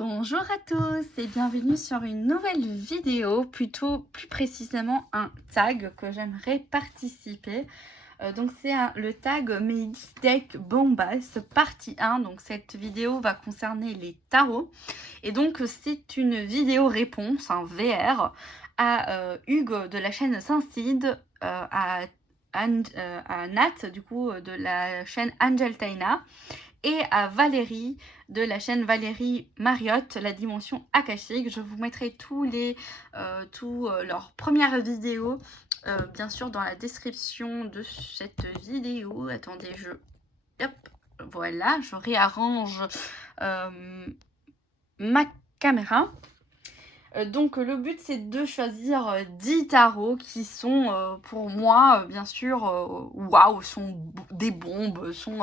Bonjour à tous et bienvenue sur une nouvelle vidéo, plutôt plus précisément un tag que j'aimerais participer. Donc c'est le tag Mehdi Deck Bombas partie 1. Donc cette vidéo va concerner les tarots. Et donc c'est une vidéo réponse, un VR, à Hugues de la chaîne Saint-Cid, à Nat du coup de la chaîne Angel Taina, et à Valérie de la chaîne Valérie Mariotte, la dimension akashique. Je vous mettrai leurs premières vidéos, bien sûr, dans la description de cette vidéo. Attendez, hop, voilà, je réarrange ma caméra. Donc le but c'est de choisir 10 tarots qui sont pour moi bien sûr waouh, sont des bombes, sont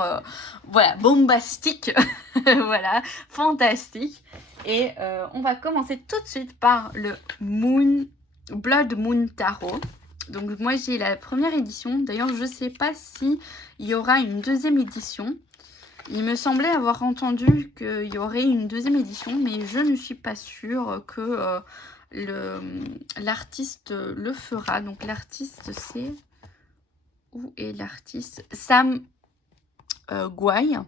voilà, bombastiques, voilà, fantastiques. Et on va commencer tout de suite par le Blood Moon Tarot. Donc moi j'ai la première édition, d'ailleurs je sais pas si il y aura une deuxième édition. Il me semblait avoir entendu qu'il y aurait une deuxième édition, mais je ne suis pas sûre que l'artiste le fera. Donc l'artiste c'est... Où est l'artiste? Sam Gouaille.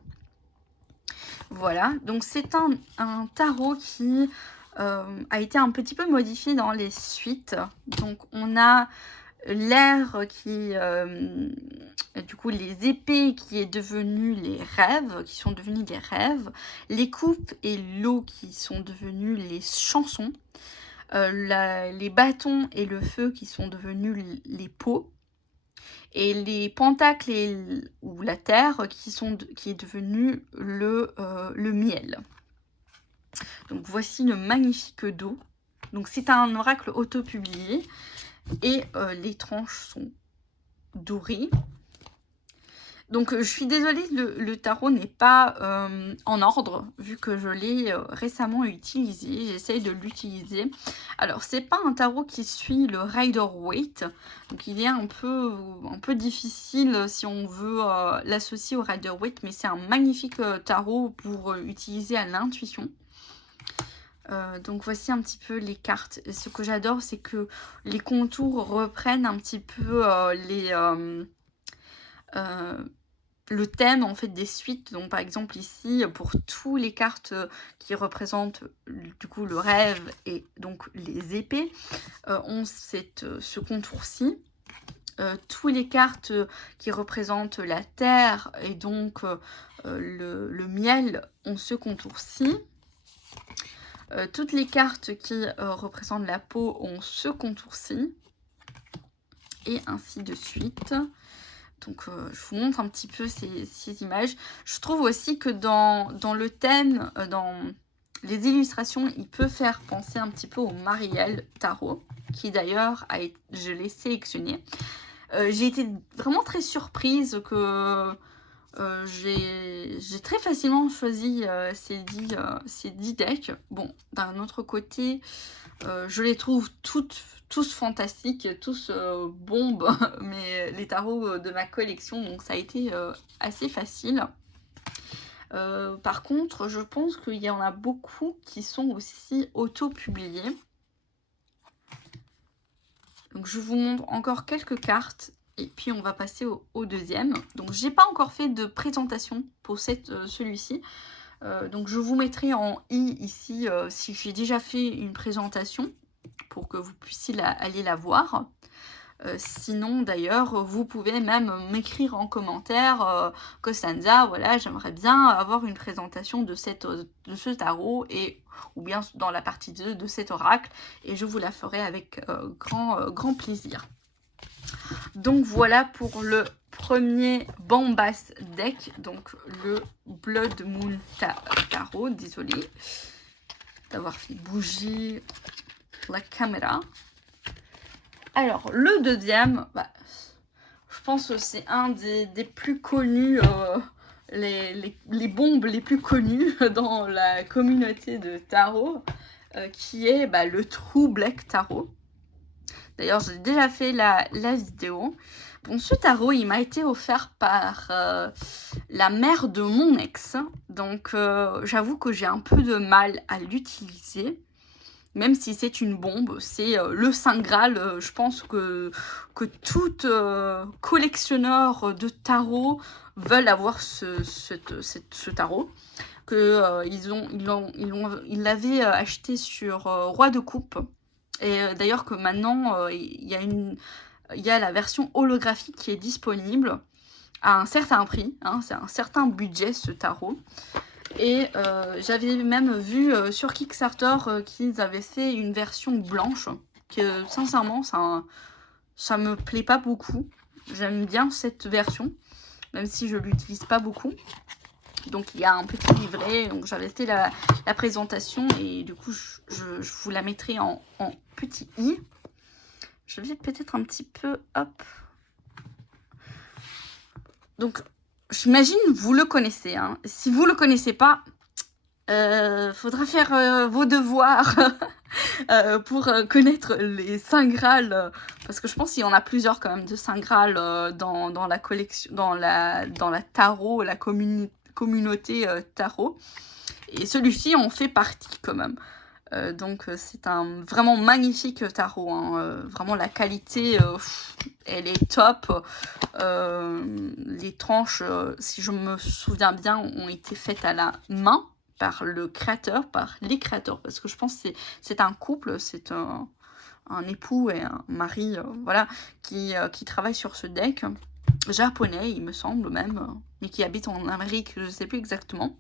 Voilà, donc c'est un tarot qui a été un petit peu modifié dans les suites. Donc on a l'air qui... du coup, les épées qui est devenu les rêves, qui sont devenus les rêves, les coupes et l'eau qui sont devenus les chansons, les bâtons et le feu qui sont devenus les peaux, et les pentacles ou la terre qui est devenu le miel. Donc voici le magnifique dos. Donc c'est un oracle auto-publié et les tranches sont dorées. Donc je suis désolée, le tarot n'est pas en ordre, vu que je l'ai récemment utilisé. J'essaye de l'utiliser. Alors c'est pas un tarot qui suit le Rider-Waite, donc il est un peu difficile si on veut l'associer au Rider-Waite, mais c'est un magnifique tarot pour utiliser à l'intuition. Donc voici un petit peu les cartes. Et ce que j'adore, c'est que les contours reprennent un petit peu le thème en fait des suites. Donc par exemple ici, pour tous les cartes qui représentent du coup le rêve et donc les épées, ont ce contour-ci. Tous les cartes qui représentent la terre et donc le miel ont ce contour-ci. Toutes les cartes qui représentent la peau ont ce contour-ci. Et ainsi de suite. Donc je vous montre un petit peu ces images. Je trouve aussi que dans le thème, dans les illustrations, il peut faire penser un petit peu au Marielle Tarot, qui d'ailleurs, je l'ai sélectionné. J'ai été vraiment très surprise que j'ai très facilement choisi ces 10 decks. Bon, d'un autre côté, je les trouve tous fantastiques, tous bombes, mais les tarots de ma collection, donc ça a été assez facile. Par contre, je pense qu'il y en a beaucoup qui sont aussi auto-publiés. Donc je vous montre encore quelques cartes et puis on va passer au deuxième. Donc j'ai pas encore fait de présentation pour celui-ci. Donc je vous mettrai en i ici si j'ai déjà fait une présentation pour que vous puissiez aller la voir. Sinon d'ailleurs vous pouvez même m'écrire en commentaire Costanza, voilà, j'aimerais bien avoir une présentation de ce tarot, ou bien dans la partie 2 de cet oracle, et je vous la ferai avec grand plaisir. Donc voilà pour le premier Bombas deck, donc le Blood Moon Tarot. Désolée d'avoir fait bouger la caméra. Alors le deuxième, je pense que c'est un des plus connus, les bombes les plus connues dans la communauté de tarot, qui est le True Black Tarot. D'ailleurs, j'ai déjà fait la vidéo. Bon, ce tarot, il m'a été offert par la mère de mon ex. Donc, j'avoue que j'ai un peu de mal à l'utiliser. Même si c'est une bombe, c'est le Saint Graal. Je pense que toute collectionneur de tarot veulent avoir ce tarot. Ils l'avaient acheté sur Roi de Coupe. Et d'ailleurs que maintenant, il y a la version holographique qui est disponible à un certain prix. Hein, c'est un certain budget, ce tarot. Et j'avais même vu sur Kickstarter qu'ils avaient fait une version blanche. Que sincèrement, ça me plaît pas beaucoup. J'aime bien cette version, même si je l'utilise pas beaucoup. Donc il y a un petit livret, donc j'avais fait la présentation et du coup je vous la mettrai en petit i. Je vais peut-être un petit peu, hop. Donc j'imagine vous le connaissez, hein. Si vous le connaissez pas, faudra faire vos devoirs pour connaître les Saint Graal, parce que je pense qu'il y en a plusieurs quand même de Saint Graal dans la collection, dans la tarot, la communauté tarot. Et celui-ci en fait partie quand même. Donc c'est un vraiment magnifique tarot, hein. Vraiment la qualité, elle est top. Les tranches, si je me souviens bien, ont été faites à la main par le créateur, par les créateurs, parce que je pense que c'est un couple, c'est un époux et un mari, voilà, qui travaille sur ce deck, japonais il me semble même, mais qui habite en Amérique, je ne sais plus exactement.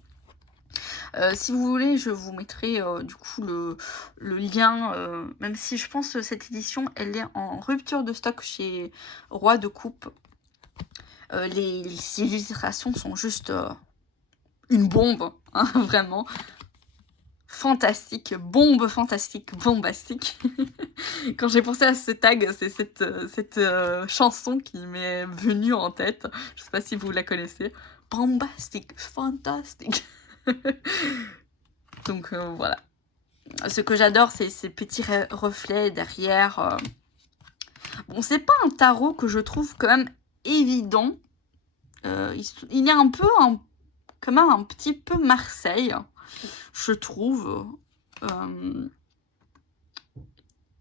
Si vous voulez, je vous mettrai du coup le lien, même si je pense que cette édition, elle est en rupture de stock chez Roi de Coupe. Les illustrations sont juste une bombe, hein, vraiment. Fantastique, bombe fantastique, bombastique. Quand j'ai pensé à ce tag, c'est cette chanson qui m'est venue en tête. Je sais pas si vous la connaissez. Bombastique, fantastique. Donc voilà. Ce que j'adore, c'est ces petits reflets derrière. Bon, c'est pas un tarot que je trouve quand même évident. Il y a un peu, quand même un petit peu Marseille, je trouve.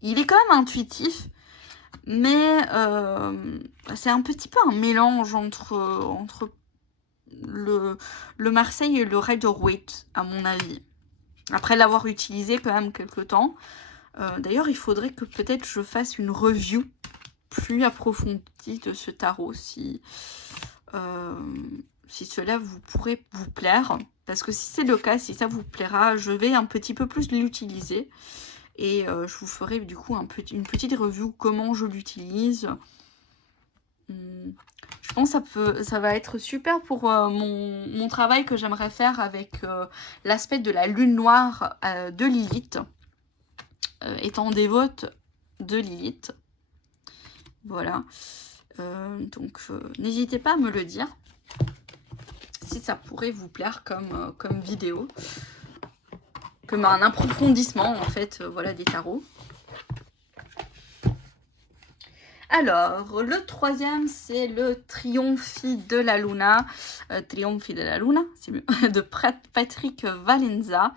Il est quand même intuitif, mais c'est un petit peu un mélange entre le Marseille et le Rider-Waite, à mon avis. Après l'avoir utilisé quand même quelques temps. D'ailleurs, il faudrait que peut-être je fasse une review plus approfondie de ce tarot si cela vous pourrait vous plaire. Parce que si c'est le cas, si ça vous plaira, je vais un petit peu plus l'utiliser. Et je vous ferai du coup une petite review comment je l'utilise. Je pense que ça va être super pour mon travail que j'aimerais faire avec l'aspect de la lune noire de Lilith. Étant dévote de Lilith. Voilà. Donc n'hésitez pas à me le dire si ça pourrait vous plaire comme vidéo. Comme un approfondissement en fait, voilà, des tarots. Alors, le troisième, c'est le Trionfi de la Luna. Trionfi de la Luna, c'est mieux, de Patrick Valenza.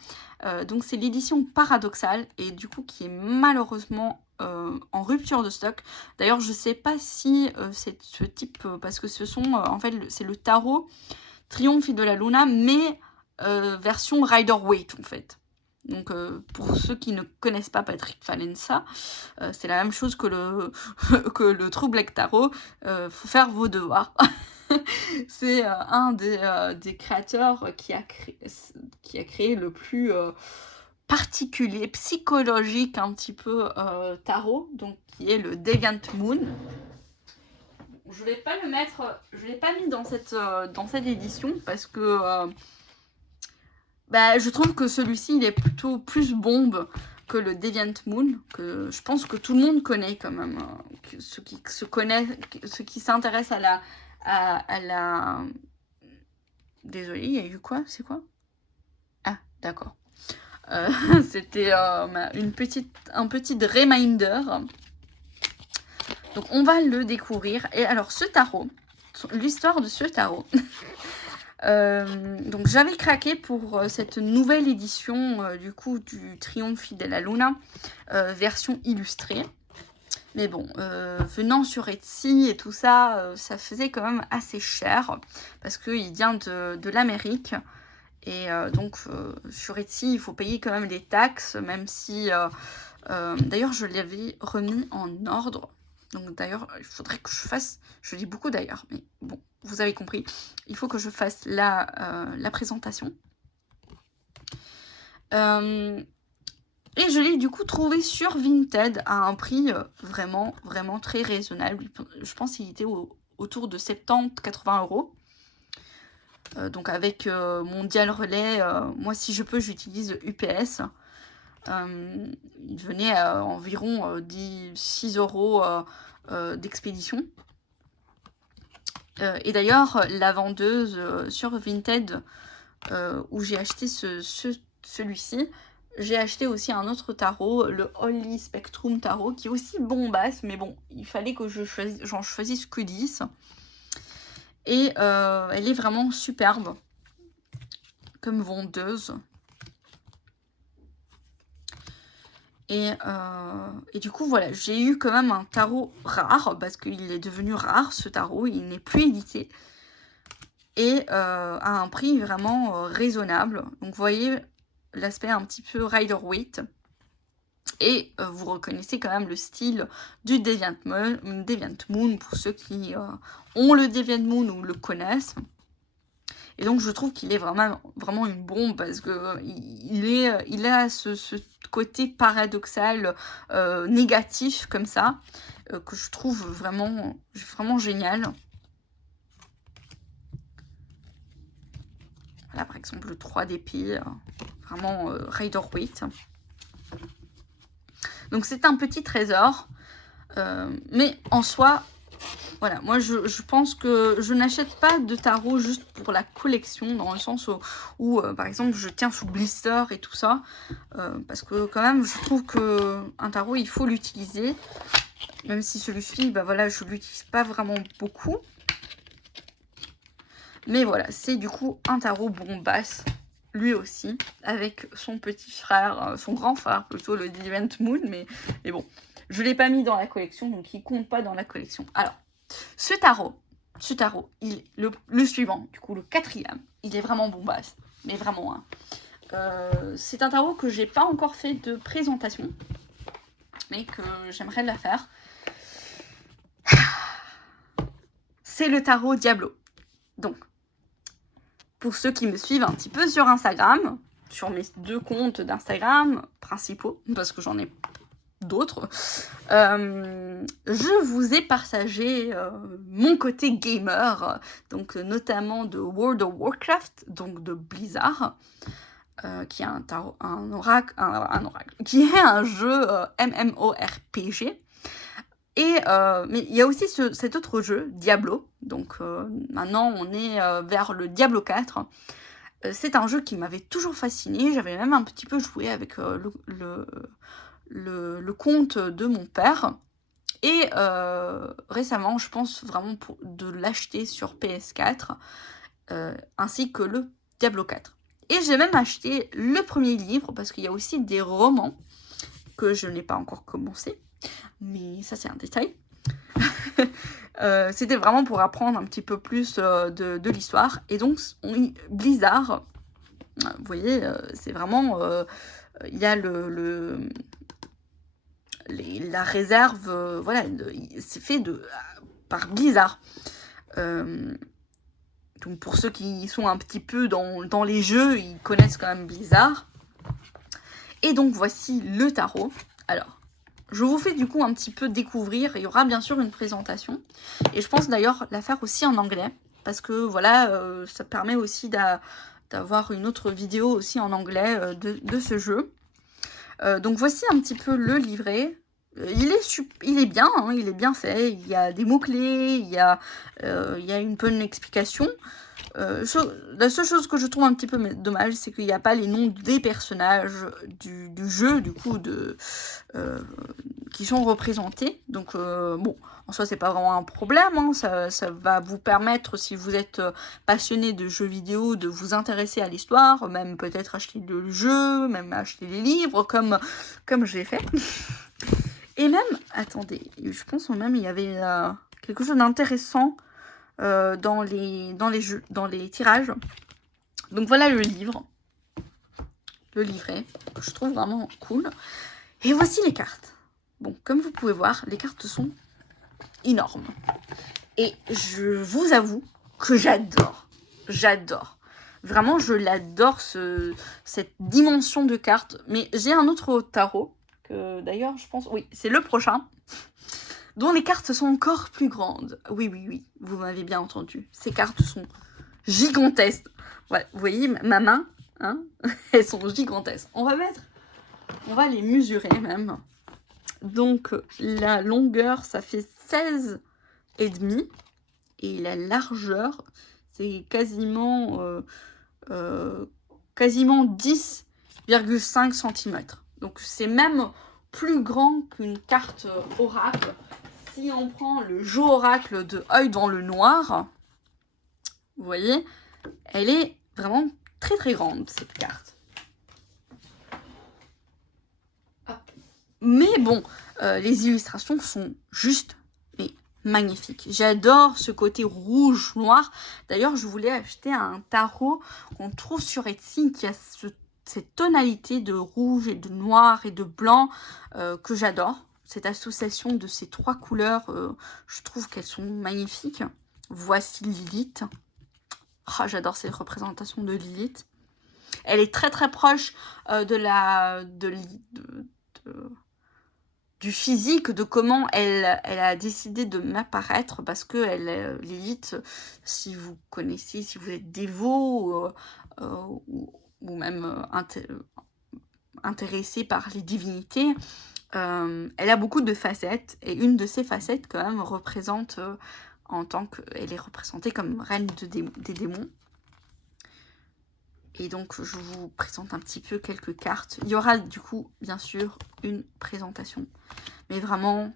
Donc, c'est l'édition paradoxale et du coup qui est malheureusement en rupture de stock. D'ailleurs, je ne sais pas si c'est ce type, parce que ce sont, en fait, c'est le tarot Trionfi de la Luna, mais version Rider-Waite, en fait. Donc pour ceux qui ne connaissent pas Patrick Valenza, c'est la même chose que le True Black Tarot. Faut faire vos devoirs. C'est un des créateurs qui a créé le plus particulier, psychologique un petit peu tarot, donc qui est le Deviant Moon. Je vais pas le mettre, je l'ai pas mis dans cette édition parce que je trouve que celui-ci, il est plutôt plus bombe que le Deviant Moon, que je pense que tout le monde connaît quand même. Ceux qui s'intéressent à la... Désolée, il y a eu quoi? C'est quoi? Ah, d'accord. C'était un petit reminder. Donc on va le découvrir. Et alors ce tarot, l'histoire de ce tarot. Donc j'avais craqué pour cette nouvelle édition du coup du Trionfi della Luna, version illustrée. Mais bon, venant sur Etsy et tout ça, ça faisait quand même assez cher parce qu'il vient de l'Amérique. Et donc sur Etsy, il faut payer quand même les taxes, même si... d'ailleurs, je l'avais remis en ordre. Donc d'ailleurs, il faudrait que je fasse... Je dis beaucoup d'ailleurs, mais bon, vous avez compris. Il faut que je fasse la présentation. Et je l'ai du coup trouvé sur Vinted à un prix vraiment très raisonnable. Je pense qu'il était autour de 70-80 €. Donc avec mon dial relais, moi si je peux j'utilise UPS. Il venait à environ 6 € d'expédition. Et d'ailleurs la vendeuse sur Vinted où j'ai acheté celui-ci, j'ai acheté aussi un autre tarot, le Holy Spectrum Tarot, qui est aussi bombasse, mais bon, il fallait que j'en choisisse que 10. Et elle est vraiment superbe comme vendeuse. Et du coup, voilà, j'ai eu quand même un tarot rare, parce qu'il est devenu rare, ce tarot, il n'est plus édité. Et à un prix vraiment raisonnable. Donc vous voyez l'aspect un petit peu Rider-Waite. Et vous reconnaissez quand même le style du Deviant Moon pour ceux qui ont le Deviant Moon ou le connaissent. Et donc je trouve qu'il est vraiment une bombe parce que il a ce côté paradoxal, négatif comme ça, que je trouve vraiment génial. Voilà par exemple le 3 d'épée, vraiment Rider-Waite. Donc c'est un petit trésor, mais en soi, voilà, moi je pense que je n'achète pas de tarot juste pour la collection, dans le sens où par exemple je tiens sous blister et tout ça, parce que quand même je trouve qu'un tarot il faut l'utiliser, même si celui-ci, bah voilà, je l'utilise pas vraiment beaucoup. Mais voilà, c'est du coup un tarot bombasse, lui aussi, avec son petit frère, son grand frère plutôt, le Deviant Moon, mais bon, je ne l'ai pas mis dans la collection, donc il compte pas dans la collection. Alors, ce tarot, le suivant, du coup le 4e, il est vraiment bombasse, mais vraiment, hein. C'est un tarot que j'ai pas encore fait de présentation, mais que j'aimerais la faire. C'est le tarot Diablo. Donc, pour ceux qui me suivent un petit peu sur Instagram, sur mes 2 comptes d'Instagram principaux, parce que j'en ai d'autres, je vous ai partagé mon côté gamer, donc notamment de World of Warcraft, donc de Blizzard, qui est un oracle, qui est un jeu MMORPG. Et mais il y a aussi cet autre jeu, Diablo. Donc maintenant on est vers le Diablo 4. C'est un jeu qui m'avait toujours fasciné. J'avais même un petit peu joué avec le compte de mon père. Et récemment, je pense vraiment de l'acheter sur PS4, ainsi que le Diablo 4. Et j'ai même acheté le premier livre, parce qu'il y a aussi des romans que je n'ai pas encore commencé. Mais ça, c'est un détail. C'était vraiment pour apprendre un petit peu plus de l'histoire. Et donc, Blizzard, vous voyez, c'est vraiment... il y a la réserve, voilà, c'est fait par Blizzard. Donc pour ceux qui sont un petit peu dans les jeux, ils connaissent quand même Blizzard. Et donc voici le tarot. Alors, je vous fais du coup un petit peu découvrir. Il y aura bien sûr une présentation. Et je pense d'ailleurs la faire aussi en anglais. Parce que voilà, ça permet aussi d'avoir une autre vidéo aussi en anglais de ce jeu. Donc voici un petit peu le livret. Il est bien, hein, il est bien fait. Il y a des mots-clés, il y a une bonne explication. La seule chose que je trouve un petit peu dommage, c'est qu'il n'y a pas les noms des personnages du jeu, du coup, qui sont représentés. Donc bon, en soi c'est pas vraiment un problème, hein. Ça va vous permettre, si vous êtes passionné de jeux vidéo, de vous intéresser à l'histoire, même peut-être acheter le jeu, même acheter les livres comme je l'ai fait. Et même, attendez, je pense même il y avait quelque chose d'intéressant dans les tirages. Donc voilà le livre, le livret, que je trouve vraiment cool. Et voici les cartes. Bon, comme vous pouvez voir, les cartes sont énormes. Et je vous avoue que j'adore. J'adore. Vraiment, je l'adore, cette dimension de cartes. Mais j'ai un autre tarot, que d'ailleurs, je pense... Oui, c'est le prochain, dont les cartes sont encore plus grandes. Oui, oui, oui, vous m'avez bien entendu. Ces cartes sont gigantesques. Ouais, vous voyez, ma main, hein, elles sont gigantesques. On va les mesurer même. Donc, la longueur, ça fait 16,5. Et la largeur, c'est quasiment 10,5 cm. Donc, c'est même plus grand qu'une carte oracle. Si on prend le jeu oracle de Œil dans le noir, vous voyez, elle est vraiment très très grande, cette carte. Mais bon, les illustrations sont juste magnifiques. J'adore ce côté rouge-noir. D'ailleurs, je voulais acheter un tarot qu'on trouve sur Etsy qui a cette tonalité de rouge et de noir et de blanc que j'adore. Cette association de ces trois couleurs, je trouve qu'elles sont magnifiques. Voici Lilith. Oh, j'adore cette représentation de Lilith. Elle est très très proche du physique, de comment elle a décidé de m'apparaître, parce que Lilith, si vous connaissez, si vous êtes dévot ou même intéressé par les divinités, elle a beaucoup de facettes, et une de ces facettes quand même représente elle est représentée comme reine des démons. Et donc, je vous présente un petit peu quelques cartes. Il y aura du coup, bien sûr, une présentation. Mais vraiment,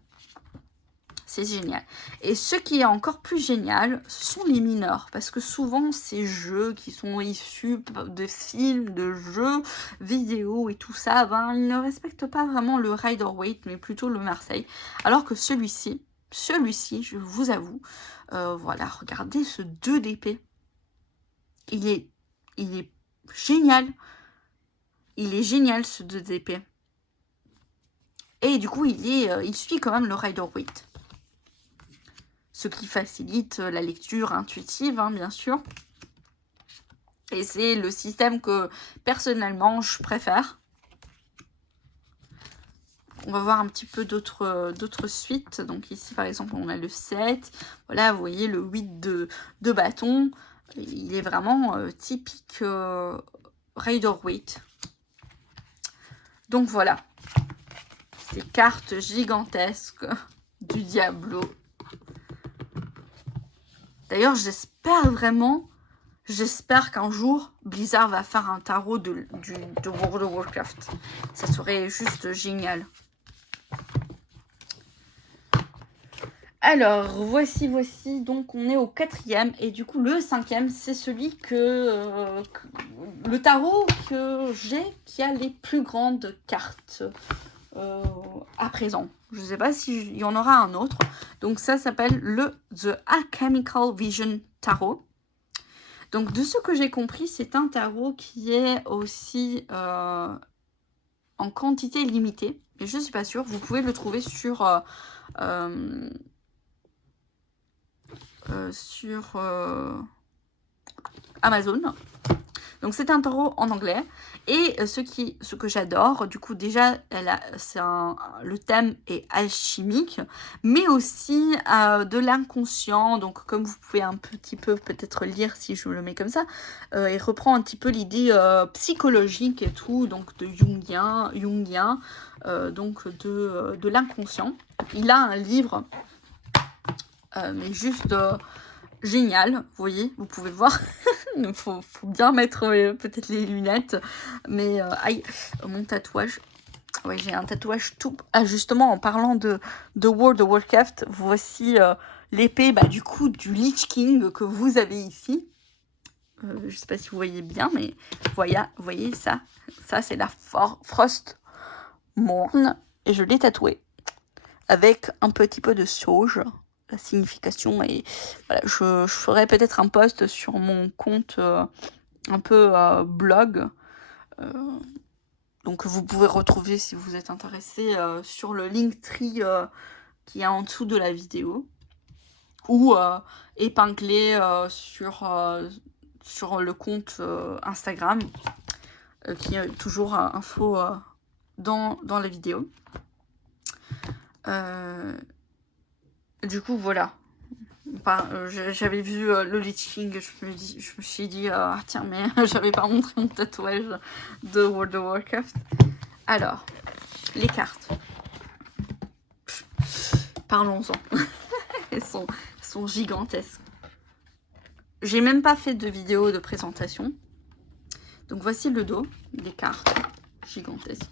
c'est génial. Et ce qui est encore plus génial, ce sont les mineurs. Parce que souvent, ces jeux qui sont issus de films, de jeux vidéo et tout ça, ben, ils ne respectent pas vraiment le Rider-Waite, mais plutôt le Marseille. Alors que celui-ci, je vous avoue, voilà, regardez ce 2 d'épée. Il est génial. Il est génial, ce 2 d'épée. Et du coup, il suit quand même le Rider-Waite. Ce qui facilite la lecture intuitive, hein, bien sûr. Et c'est le système que, personnellement, je préfère. On va voir un petit peu d'autres suites. Donc ici, par exemple, on a le 7. Voilà, vous voyez le 8 de bâton. Il est vraiment typique Rider-Waite. Donc voilà. Ces cartes gigantesques du Diablo. D'ailleurs, j'espère qu'un jour, Blizzard va faire un tarot de World of Warcraft. Ça serait juste génial. Alors, voici, donc on est au 4e, et du coup le 5e, c'est celui le tarot que j'ai qui a les plus grandes cartes à présent. Je ne sais pas s'il y en aura un autre. Donc ça s'appelle le The Alchemical Vision Tarot. Donc de ce que j'ai compris, c'est un tarot qui est aussi en quantité limitée. Mais je ne suis pas sûre. Vous pouvez le trouver sur Amazon. Donc c'est un tarot en anglais. Et ce que j'adore, du coup déjà, le thème est alchimique, mais aussi de l'inconscient. Donc comme vous pouvez un petit peu peut-être lire si je le mets comme ça, il reprend un petit peu l'idée psychologique et tout, donc de jungien, donc de l'inconscient. Il a un livre, mais juste génial, vous voyez, vous pouvez le voir. Il faut bien mettre peut-être les lunettes, mais aïe, mon tatouage. Ouais, j'ai un tatouage tout... Ah, justement, en parlant de World of Warcraft, voici l'épée, du coup, du Lich King que vous avez ici. Je sais pas si vous voyez bien, mais voyez ça. Ça, c'est la Frost Morn. Et je l'ai tatoué avec un petit peu de sauge. La signification. Et voilà, je ferai peut-être un post sur mon compte un peu blog. Donc vous pouvez retrouver, si vous êtes intéressé, sur le Linktree qui est en dessous de la vidéo. Ou épinglé sur le compte Instagram, qui est toujours info dans la vidéo. Du coup, voilà. J'avais vu le Lich King, je me suis dit, tiens, mais j'avais pas montré mon tatouage de World of Warcraft. Alors, les cartes. Parlons-en. Elles sont gigantesques. J'ai même pas fait de vidéo de présentation. Donc voici le dos des cartes gigantesques.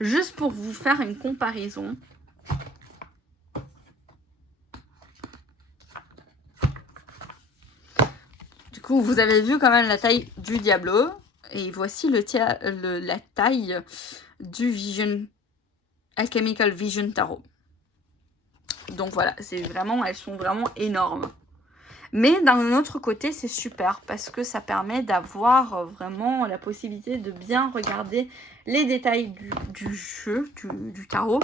Juste pour vous faire une comparaison. Du coup, vous avez vu quand même la taille du Diablo. Et voici la taille du Vision, Alchemical Vision Tarot. Donc voilà, elles sont vraiment énormes. Mais d'un autre côté, c'est super parce que ça permet d'avoir vraiment la possibilité de bien regarder les détails du jeu, du tarot.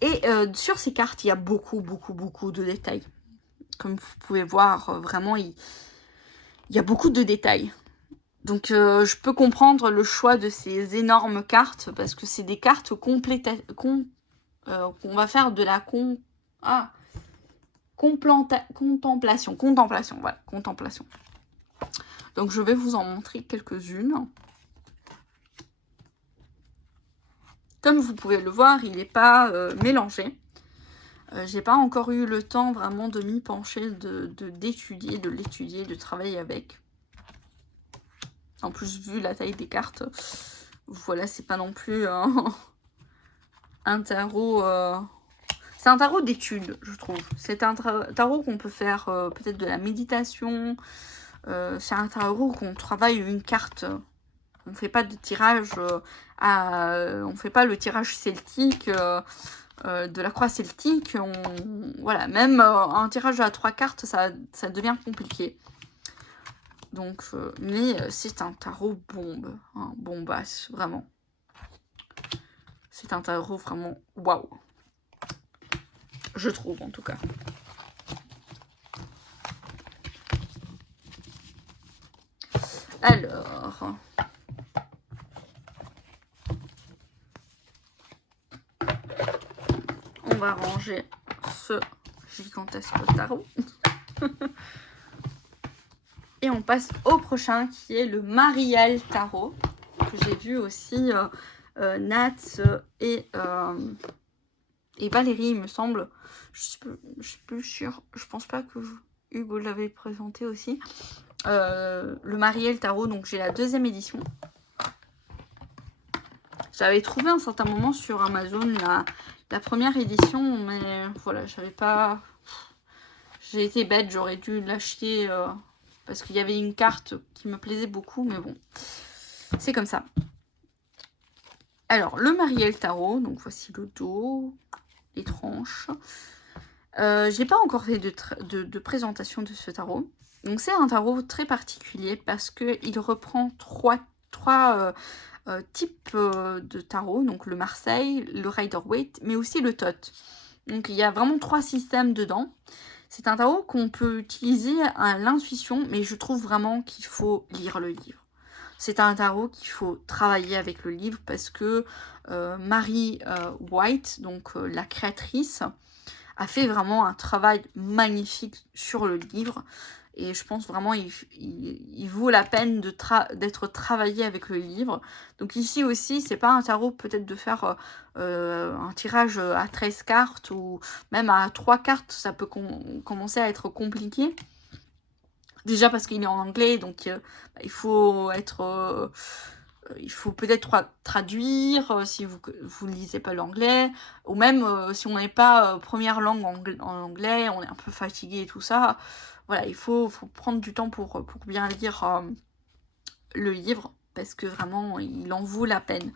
Et sur ces cartes, il y a beaucoup de détails. Comme vous pouvez voir, vraiment, il y a beaucoup de détails. Donc, je peux comprendre le choix de ces énormes cartes parce que c'est des cartes complètes qu'on va faire de la contemplation. Voilà, contemplation. Donc, je vais vous en montrer quelques-unes. Comme vous pouvez le voir, il n'est pas mélangé. J'ai pas encore eu le temps vraiment de m'y pencher, d'étudier, de l'étudier, de travailler avec. En plus, vu la taille des cartes, voilà, c'est pas non plus un tarot... C'est un tarot d'étude, je trouve. C'est un tarot qu'on peut faire peut-être de la méditation. C'est un tarot qu'on travaille une carte. On ne fait pas de tirage on fait pas le tirage celtique de la croix celtique. Voilà, même un tirage à 3 cartes, ça devient compliqué. Donc, mais c'est un tarot bombe, hein, bombasse, vraiment. C'est un tarot vraiment waouh. Je trouve, en tout cas. Alors... on va ranger ce gigantesque tarot. Et on passe au prochain qui est le Mariel Tarot. Que j'ai vu aussi Nat et Valérie, il me semble. Je suis plus sûre. Je pense pas que Hugo l'avait présenté aussi. Le Mariel Tarot, donc j'ai la 2e édition. J'avais trouvé un certain moment sur Amazon la 1re édition, mais voilà, j'avais pas... J'ai été bête, j'aurais dû l'acheter parce qu'il y avait une carte qui me plaisait beaucoup, mais bon, c'est comme ça. Alors, le Mariel Tarot, donc voici le dos, les tranches. J'ai pas encore fait de présentation de ce tarot. Donc, c'est un tarot très particulier parce qu'il reprend trois types de tarot. Donc, le Marseille, le Rider-Waite, mais aussi le Thoth. Donc, il y a vraiment 3 systèmes dedans. C'est un tarot qu'on peut utiliser à l'intuition, mais je trouve vraiment qu'il faut lire le livre. C'est un tarot qu'il faut travailler avec le livre parce que Mary White, donc la créatrice, a fait vraiment un travail magnifique sur le livre. Et je pense vraiment il vaut la peine d'être travaillé avec le livre. Donc ici aussi, c'est pas un tarot peut-être de faire un tirage à 13 cartes ou même à 3 cartes, ça peut commencer à être compliqué. Déjà parce qu'il est en anglais, donc il faut être il faut peut-être traduire si vous ne lisez pas l'anglais, ou même si on n'est pas première langue en anglais, on est un peu fatigué et tout ça. Voilà, il faut prendre du temps pour bien lire le livre, parce que vraiment, il en vaut la peine.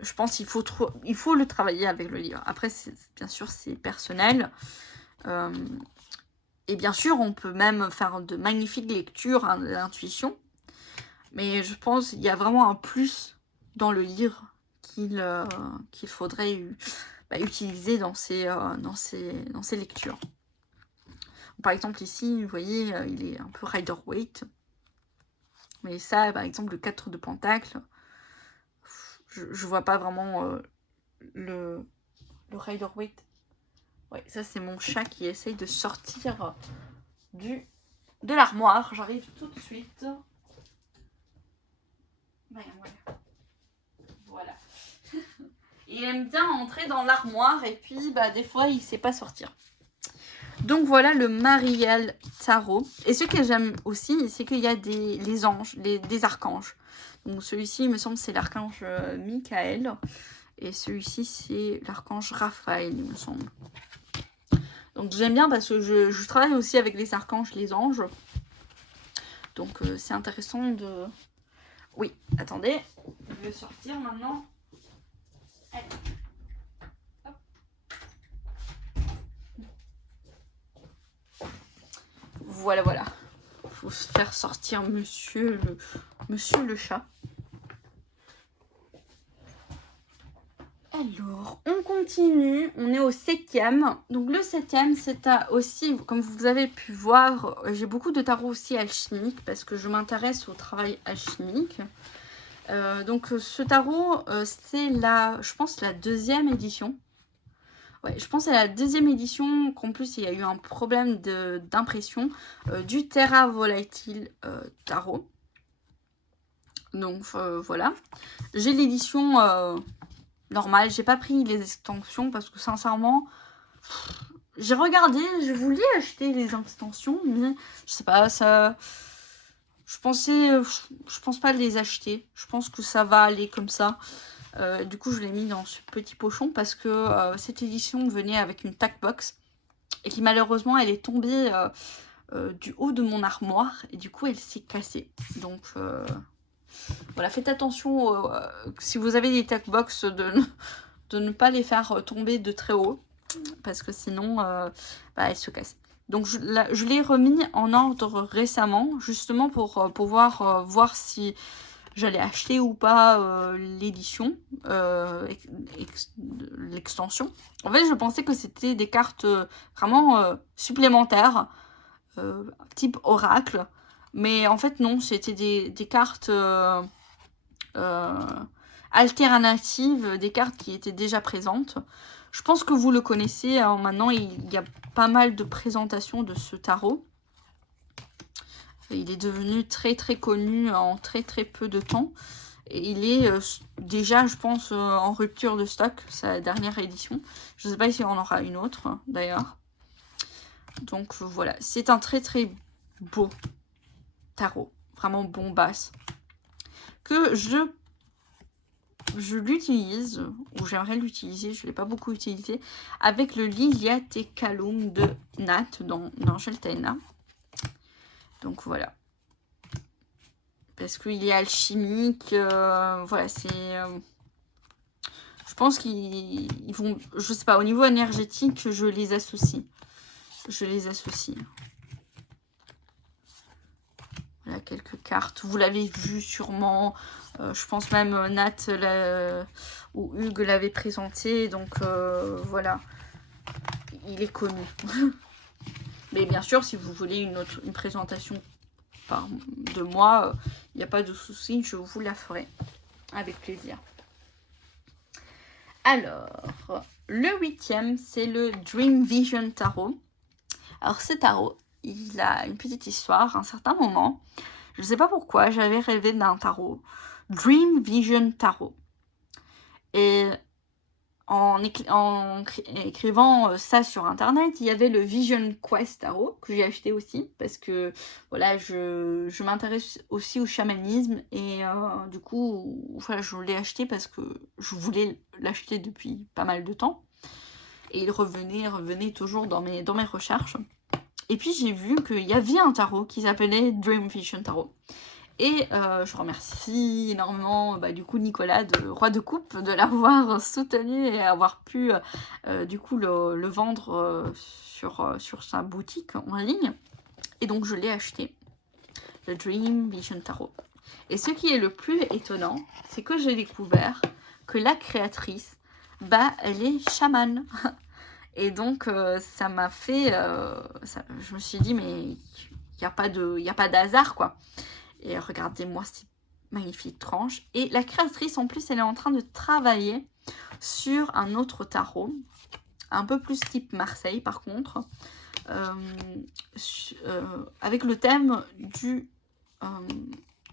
Je pense qu'il faut le travailler avec le livre. Après, bien sûr, c'est personnel. Et bien sûr, on peut même faire de magnifiques lectures à l'intuition. Mais je pense qu'il y a vraiment un plus dans le livre qu'il faudrait utiliser dans ces lectures. Par exemple, ici, vous voyez, il est un peu Rider-Waite. Mais ça, par exemple, le 4 de Pentacle, je vois pas vraiment le Rider-Waite. Ouais, ça, c'est mon chat qui essaye de sortir de l'armoire. J'arrive tout de suite. Voilà. Il aime bien entrer dans l'armoire et puis des fois il sait pas sortir. Donc voilà le Mariel Tarot. Et ce que j'aime aussi, c'est qu'il y a les anges, des archanges. Donc celui-ci, il me semble, c'est l'archange Michael. Et celui-ci, c'est l'archange Raphaël, il me semble. Donc j'aime bien parce que je travaille aussi avec les archanges, les anges. Donc c'est intéressant de... Oui, attendez, je vais sortir maintenant. Allez. Hop. Voilà, voilà. Faut faire sortir monsieur le chat. Alors, on continue. On est au 7e. Donc le 7e, c'est aussi, comme vous avez pu voir, j'ai beaucoup de tarots aussi alchimiques parce que je m'intéresse au travail alchimique. Donc ce tarot, c'est je pense, la 2e édition. Ouais, je pense que c'est la 2e édition, qu'en plus il y a eu un problème d'impression du Terra Volatile Tarot. Donc voilà. J'ai l'édition normale, j'ai pas pris les extensions parce que sincèrement, j'ai regardé, je voulais acheter les extensions, mais je sais pas, ça... Je pense pas les acheter. Je pense que ça va aller comme ça. Du coup, je l'ai mis dans ce petit pochon parce que cette édition venait avec une tack box et qui malheureusement, elle est tombée du haut de mon armoire et du coup, elle s'est cassée. Donc, voilà, faites attention si vous avez des tack box de ne pas les faire tomber de très haut parce que sinon, elle se casse. Donc je l'ai remis en ordre récemment, justement pour pouvoir voir si j'allais acheter ou pas l'édition, l'extension. En fait, je pensais que c'était des cartes vraiment supplémentaires, type oracle. Mais en fait, non, c'était des cartes alternatives, des cartes qui étaient déjà présentes. Je pense que vous le connaissez. Alors maintenant, il y a pas mal de présentations de ce tarot. Il est devenu très très connu en très très peu de temps. Et il est déjà, je pense, en rupture de stock, sa dernière édition. Je ne sais pas si on aura une autre, d'ailleurs. Donc voilà, c'est un très très beau tarot. Vraiment bombasse. Que je l'utilise, ou j'aimerais l'utiliser, je ne l'ai pas beaucoup utilisé, avec le Lilia Tecalum de Nat dans Geltaena. Donc voilà. Parce qu'il est alchimique, voilà, c'est... je pense qu'ils vont, je sais pas, au niveau énergétique, je les associe. Voilà, quelques cartes. Vous l'avez vu sûrement. Je pense même Nat ou Hugues l'avait présenté. Donc voilà. Il est connu. Mais bien sûr, si vous voulez une présentation de moi, il n'y a pas de souci. Je vous la ferai. Avec plaisir. Alors, le 8e, c'est le Dream Vision Tarot. Alors, ce tarot, il a une petite histoire. À un certain moment, je ne sais pas pourquoi, j'avais rêvé d'un tarot. Dream Vision Tarot. Et écrivant ça sur internet, il y avait le Vision Quest Tarot que j'ai acheté aussi parce que voilà, je m'intéresse aussi au chamanisme et du coup voilà, je l'ai acheté parce que je voulais l'acheter depuis pas mal de temps et il revenait toujours dans mes recherches. Et puis j'ai vu qu'il y avait un tarot qui s'appelait Dream Vision Tarot. Et je remercie énormément du coup Nicolas, de Roi de Coupe, de l'avoir soutenu et avoir pu du coup le vendre sur sa boutique en ligne. Et donc je l'ai acheté, le Dream Vision Tarot. Et ce qui est le plus étonnant, c'est que j'ai découvert que la créatrice, elle est chamane. Et donc ça m'a fait... je me suis dit, mais il n'y a pas d'hasard, quoi. Et regardez-moi ces magnifiques tranches. Et la créatrice, en plus, elle est en train de travailler sur un autre tarot, un peu plus type Marseille, par contre, avec le thème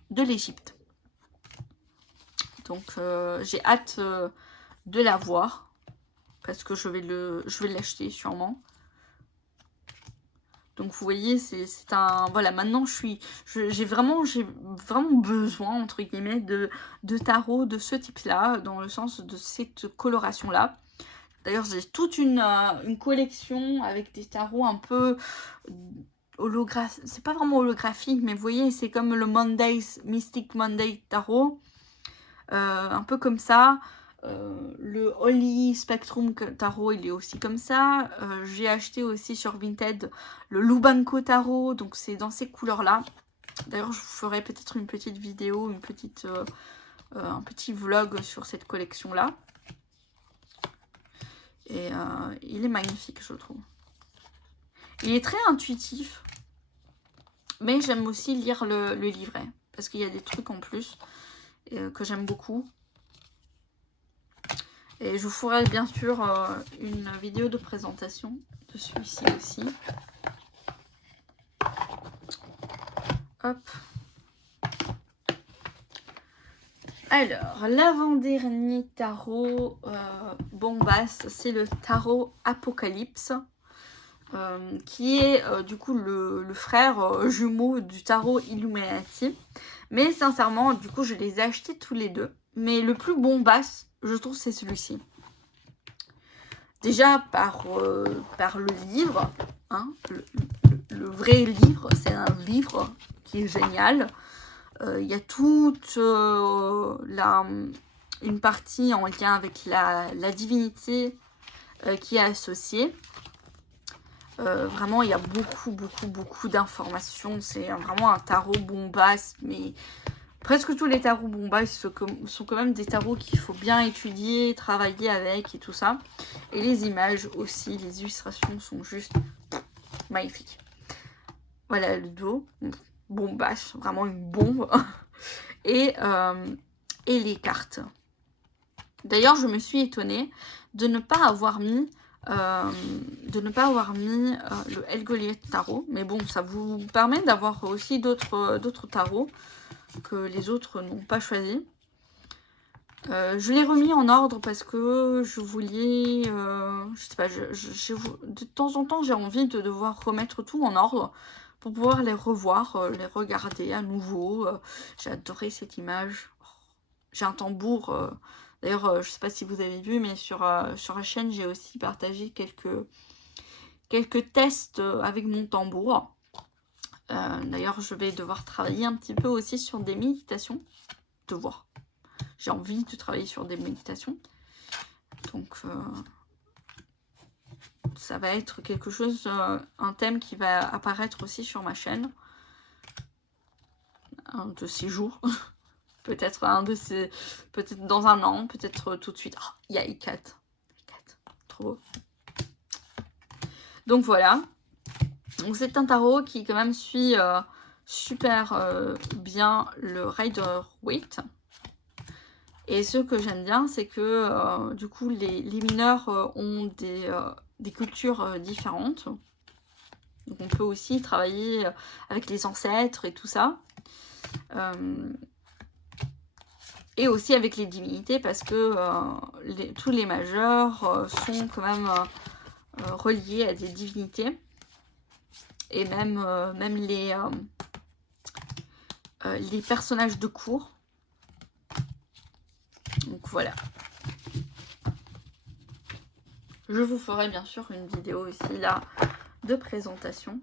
de l'Égypte. Donc, j'ai hâte de la voir, parce que je vais l'acheter sûrement. Donc vous voyez, c'est un... Voilà, maintenant j'ai vraiment besoin, entre guillemets, de tarot de ce type-là, dans le sens de cette coloration-là. D'ailleurs, j'ai toute une collection avec des tarots un peu holographiques. C'est pas vraiment holographique, mais vous voyez, c'est comme le Mystic Monday Tarot. Un peu comme ça. Le Holy Spectrum Tarot, il est aussi comme ça. J'ai acheté aussi sur Vinted le Lubanko Tarot, donc c'est dans ces couleurs-là. D'ailleurs, je vous ferai peut-être une petite vidéo, un petit vlog sur cette collection-là. Et il est magnifique, je trouve. Il est très intuitif, mais j'aime aussi lire le livret, parce qu'il y a des trucs en plus que j'aime beaucoup. Et je vous ferai bien sûr une vidéo de présentation de celui-ci aussi. Hop. Alors, l'avant-dernier tarot bombasse, c'est le tarot Apocalypse, qui est du coup le frère jumeau du tarot Illuminati. Mais sincèrement, du coup, je les ai achetés tous les deux. Mais le plus bombasse, je trouve, c'est celui-ci. Déjà par le livre, hein, le vrai livre, c'est un livre qui est génial. Il y a toute une partie en lien avec la divinité qui est associée. Vraiment, il y a beaucoup d'informations. C'est vraiment un tarot bombasse, mais presque tous les tarots bombasse sont quand même des tarots qu'il faut bien étudier, travailler avec et tout ça. Et les images aussi, les illustrations sont juste magnifiques. Voilà le dos, bombasse, vraiment une bombe. Et les cartes. D'ailleurs, je me suis étonnée de ne pas avoir mis le Helgoliet Tarot. Mais bon, ça vous permet d'avoir aussi d'autres tarots que les autres n'ont pas choisi. Je l'ai remis en ordre parce que je voulais... je sais pas, de temps en temps, j'ai envie de devoir remettre tout en ordre pour pouvoir les revoir, les regarder à nouveau. J'ai adoré cette image. J'ai un tambour. D'ailleurs, je sais pas si vous avez vu, mais sur la chaîne, j'ai aussi partagé quelques tests avec mon tambour. D'ailleurs, je vais devoir travailler un petit peu aussi sur des méditations. J'ai envie de travailler sur des méditations. Donc, ça va être quelque chose, un thème qui va apparaître aussi sur ma chaîne. Un de ces jours. Peut-être dans un an, peut-être tout de suite. Oh, il y a I4. Trop beau. Donc voilà. Donc c'est un tarot qui quand même suit super bien le Rider-Waite. Et ce que j'aime bien, c'est que du coup les mineurs ont des cultures différentes. Donc on peut aussi travailler avec les ancêtres et tout ça. Et aussi avec les divinités parce que tous les majeurs sont quand même reliés à des divinités. Et même les personnages de cour. Donc voilà. Je vous ferai bien sûr une vidéo aussi là de présentation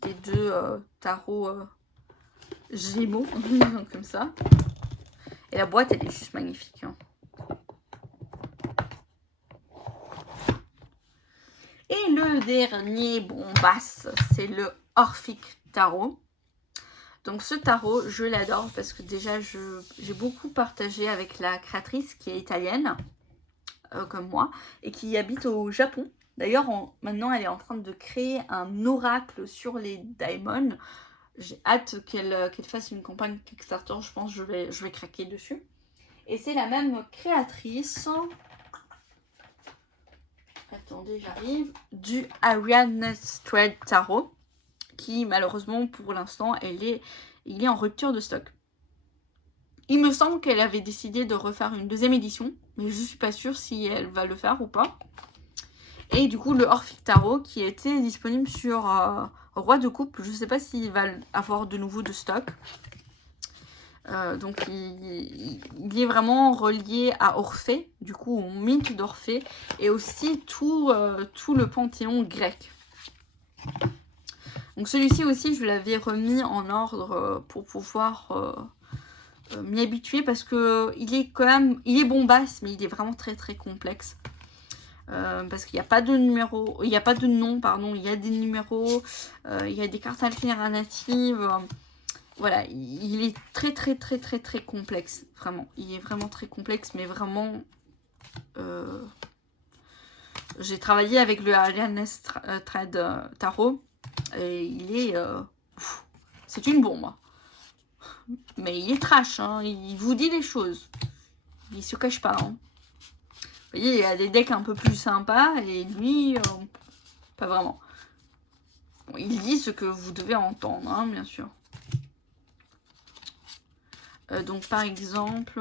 des deux tarots Gémeaux, comme ça. Et la boîte, elle est juste magnifique. Hein. Et le dernier bombasse, c'est le Orphic Tarot. Donc ce tarot, je l'adore parce que déjà, j'ai beaucoup partagé avec la créatrice qui est italienne, comme moi, et qui habite au Japon. D'ailleurs, maintenant, elle est en train de créer un oracle sur les daimons. J'ai hâte qu'elle fasse une campagne Kickstarter, je pense que je vais craquer dessus. Et c'est la même créatrice, attendez, j'arrive, du Ariadne Thread Tarot, qui malheureusement pour l'instant, il est en rupture de stock. Il me semble qu'elle avait décidé de refaire une deuxième édition, mais je ne suis pas sûre si elle va le faire ou pas. Et du coup, le Orphic Tarot qui était disponible sur Roi de Coupe, je ne sais pas s'il va avoir de nouveau de stock. Donc il est vraiment relié à Orphée, du coup au mythe d'Orphée, et aussi tout le panthéon grec. Donc celui-ci aussi, je l'avais remis en ordre pour pouvoir m'y habituer, parce que il est bombasse, mais il est vraiment très très complexe. Parce qu'il n'y a pas de numéro, il n'y a pas de nom, pardon, il y a des numéros, il y a des cartes alternatives. Voilà, il est très très très très très complexe, vraiment. Il est vraiment très complexe, mais vraiment... J'ai travaillé avec le Ariadne Thread Tarot, et il est... c'est une bombe. Mais il est trash, hein, il vous dit les choses. Il se cache pas, hein. Vous voyez, il y a des decks un peu plus sympas, et lui, pas vraiment. Bon, il dit ce que vous devez entendre, hein, bien sûr. Donc par exemple,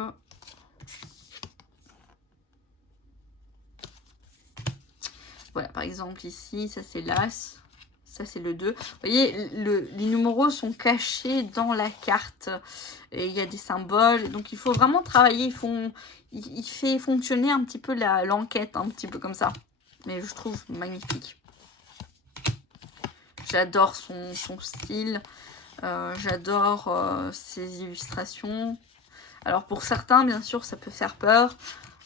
voilà, par exemple ici, ça c'est l'As, ça c'est le 2. Vous voyez, les numéros sont cachés dans la carte, et il y a des symboles, donc il faut vraiment travailler, il fait fonctionner un petit peu l'enquête, un petit peu comme ça. Mais je trouve magnifique. J'adore son style, j'adore ses illustrations. Alors pour certains, bien sûr, ça peut faire peur.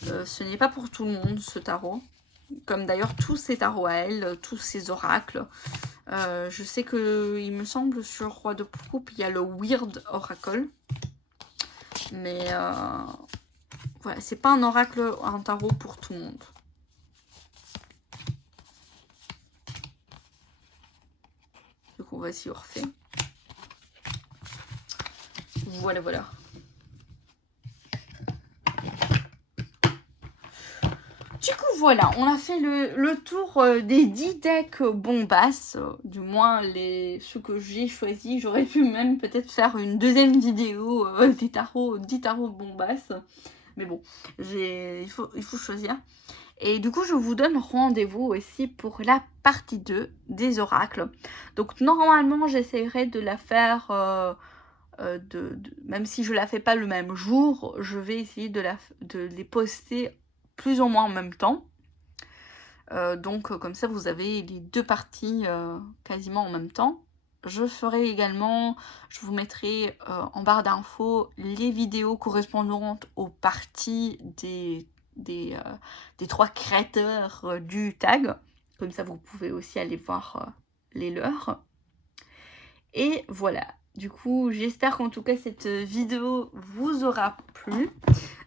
Ce n'est pas pour tout le monde, ce tarot. Comme d'ailleurs tous ces tarots à elle, tous ces oracles. Je sais que, il me semble, sur Roi de Coupe, il y a le Weird Oracle. Mais voilà, c'est pas un oracle, un tarot pour tout le monde. Donc on va essayer Orphée. Voilà, voilà. Du coup, voilà, on a fait le tour des 10 decks bombasses, du moins ceux que j'ai choisis. J'aurais pu même peut-être faire une deuxième vidéo des 10 tarots bombasses. Mais bon, il faut choisir. Et du coup, je vous donne rendez-vous aussi pour la partie 2 des oracles. Donc normalement, j'essaierai de la faire... même si je la fais pas le même jour, je vais essayer de les poster plus ou moins en même temps. Donc comme ça vous avez les deux parties quasiment en même temps. Je ferai également, je vous mettrai en barre d'infos les vidéos correspondantes aux parties des 3 créateurs du tag. Comme ça vous pouvez aussi aller voir les leurs. Et voilà. Du coup, j'espère qu'en tout cas, cette vidéo vous aura plu.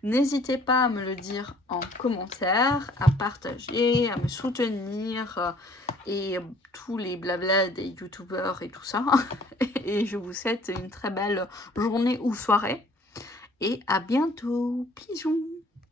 N'hésitez pas à me le dire en commentaire, à partager, à me soutenir et tous les blabla des youtubeurs et tout ça. Et je vous souhaite une très belle journée ou soirée. Et à bientôt. Bisous.